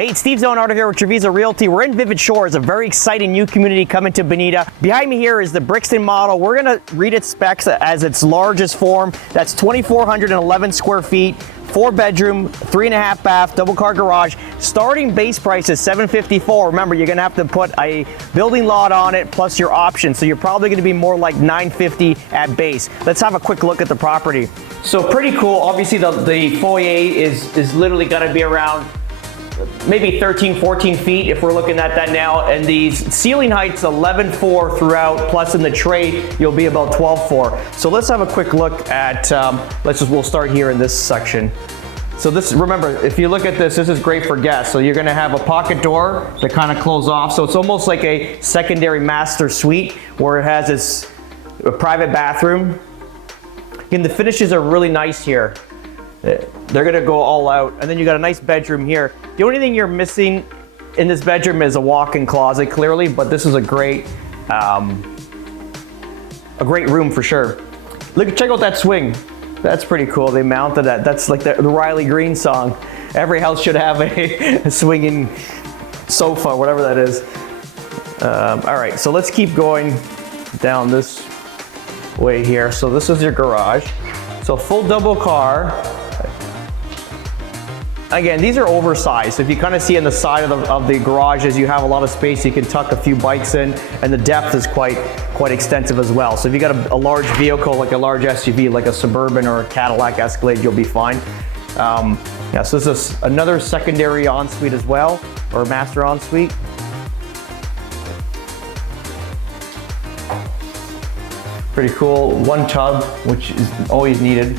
Hey, it's Steve Zonardo here with Treviso Realty. We're in Vivid Shores, a very exciting new community coming to Bonita. Behind me here is the Brixton model. We're gonna read its specs as its largest form. That's 2,411 square feet, 4-bedroom, 3.5 bath, double car garage. Starting base price is $754. Remember, you're gonna have to put a building lot on it plus your option. So you're probably gonna be more like $950 at base. Let's have a quick look at the property. So pretty cool. Obviously the foyer is literally gonna be around maybe 13, 14 feet if we're looking at that now. And these ceiling heights 11.4 throughout, plus in the tray, you'll be about 12.4. So let's have a quick look at, we'll start here in this section. So this, remember, if you look at this, this is great for guests. So you're gonna have a pocket door that kind of close off. So it's almost like a secondary master suite where it has this private bathroom. Again, the finishes are really nice here. They're gonna go all out. And then you got a nice bedroom here. The only thing you're missing in this bedroom is a walk-in closet, clearly, but this is a great room for sure. Look, check out that swing. That's pretty cool. They mounted that. That's like the Riley Green song. Every house should have a swinging sofa, whatever that is. All right, so let's keep going down this way here. So this is your garage. So full double car. Again, these are oversized. So if you kind of see on the side of the garages, you have a lot of space. You can tuck a few bikes in, and the depth is quite extensive as well. So if you got a large vehicle, like a large SUV, like a Suburban or a Cadillac Escalade, you'll be fine. Yeah, so this is another secondary ensuite as well, or master ensuite. Pretty cool. One tub, which is always needed.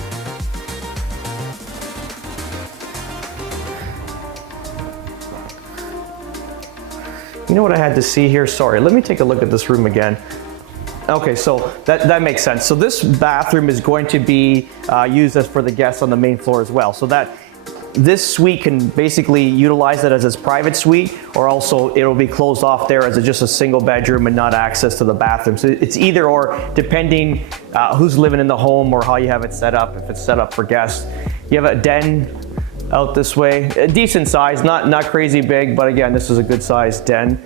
You know what I had to see here? Sorry, let me take a look at this room again. Okay, so that makes sense. So this bathroom is going to be used as for the guests on the main floor as well. So that this suite can basically utilize it as its private suite, or also it'll be closed off there as just a single bedroom and not access to the bathroom. So it's either or, depending who's living in the home or how you have it set up. If it's set up for guests, you have a den out this way, a decent size, not crazy big, but again, this is a good sized den.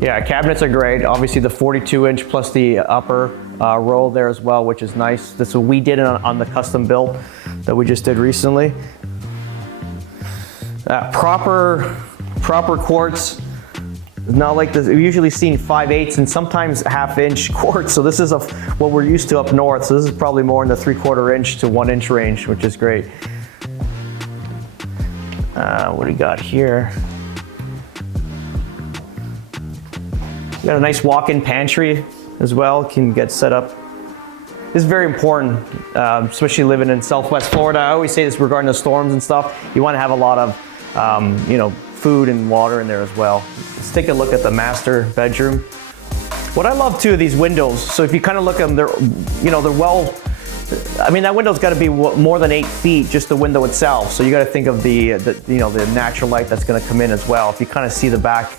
Yeah, cabinets are great. Obviously the 42-inch plus the upper row there as well, which is nice. This is what we did on the custom build that we just did recently. Proper quartz. Not like this. We've usually seen 5/8 and sometimes 1/2 inch quartz. So this is what we're used to up north. So this is probably more in the 3/4 inch to 1 inch range, which is great. What do we got here? We got a nice walk-in pantry as well. Can get set up. This is very important, especially living in Southwest Florida. I always say this regarding the storms and stuff. You want to have a lot of, food and water in there as well. Let's take a look at the master bedroom. What I love too are these windows. So if you kind of look at them, they're well, I mean, that window's got to be more than 8 feet, just the window itself. So you got to think of the natural light that's going to come in as well. If you kind of see the back,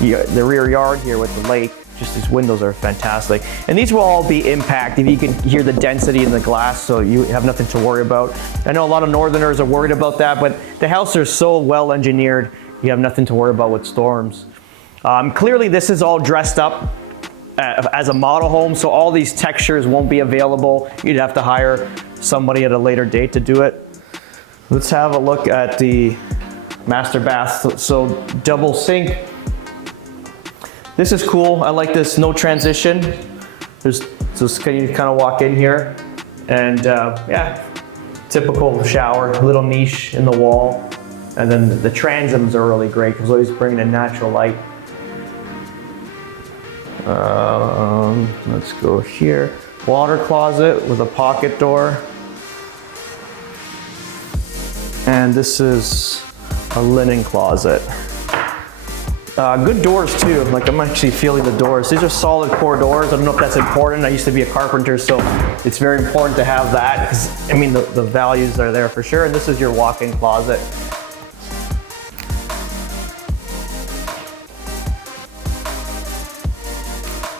the rear yard here with the lake, just these windows are fantastic. And these will all be impact. If you can hear the density in the glass, so you have nothing to worry about. I know a lot of northerners are worried about that, but the houses are so well engineered, you have nothing to worry about with storms. Clearly this is all dressed up as a model home, so all these textures won't be available. You'd have to hire somebody at a later date to do it. Let's have a look at the master bath. So double sink. This is cool. I like this, no transition. Can you kind of walk in here, and yeah, typical shower, little niche in the wall. And then the transoms are really great because always bringing in natural light. Let's go here. Water closet with a pocket door. And this is a linen closet. Good doors too. Like, I'm actually feeling the doors. These are solid core doors. I don't know if that's important. I used to be a carpenter, so it's very important to have that, because I mean the values are there for sure. And this is your walk-in closet.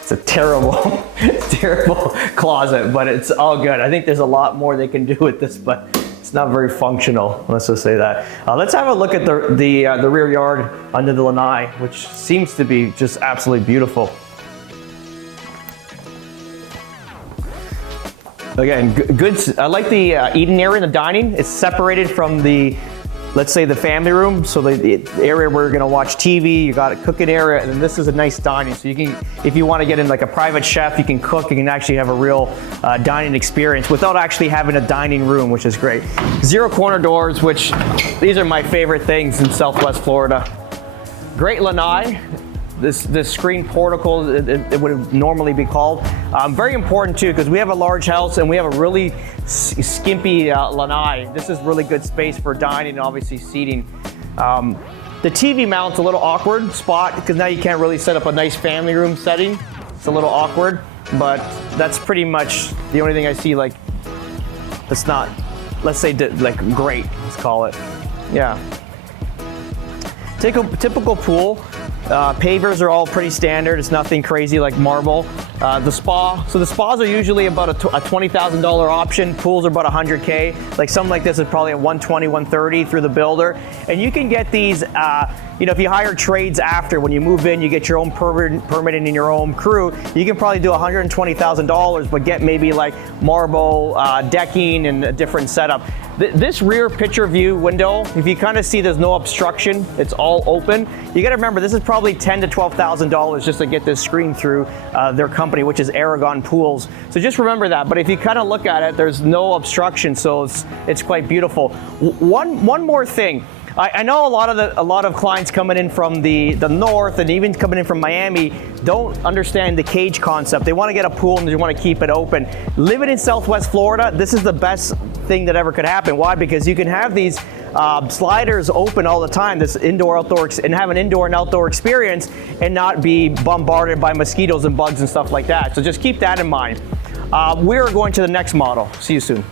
It's a terrible terrible closet, but it's all good. I think there's a lot more they can do with this, but it's not very functional. Let's just say that. Let's have a look at the rear yard under the lanai, which seems to be just absolutely beautiful. Again, good. I like the eating area and the dining. It's separated from the, let's say, the family room. So the area where you're gonna watch TV, you got a cooking area, and then this is a nice dining. So you can, if you wanna get in like a private chef, you can cook, you can actually have a real dining experience without actually having a dining room, which is great. 0 corner doors, which these are my favorite things in Southwest Florida. Great lanai. This screen portico, it would normally be called. Very important too, because we have a large house and we have a really skimpy lanai. This is really good space for dining and obviously seating. The TV mount's a little awkward spot because now you can't really set up a nice family room setting. It's a little awkward, but that's pretty much the only thing I see like that's not, let's say, like great, let's call it. Yeah. Take a typical pool. Pavers are all pretty standard. It's nothing crazy like marble. The spa, so the spas are usually about a $20,000 option. Pools are about $100K. Like something like this is probably at $120, $130 through the builder. And you can get these, if you hire trades after, when you move in, you get your own permitting in your own crew, you can probably do $120,000, but get maybe like marble, decking, and a different setup. This rear picture view window, if you kind of see there's no obstruction, it's all open. You got to remember, this is probably $10,000 to $12,000 just to get this screen through their company, which is Aragon Pools. So just remember that. But if you kind of look at it, there's no obstruction, so it's quite beautiful. One more thing. I know a lot of clients coming in from the north and even coming in from Miami don't understand the cage concept. They want to get a pool and they want to keep it open. Living in Southwest Florida, this is the best thing that ever could happen. Why? Because you can have these sliders open all the time, this indoor-outdoor, and have an indoor and outdoor experience and not be bombarded by mosquitoes and bugs and stuff like that. So just keep that in mind. We're going to the next model. See you soon.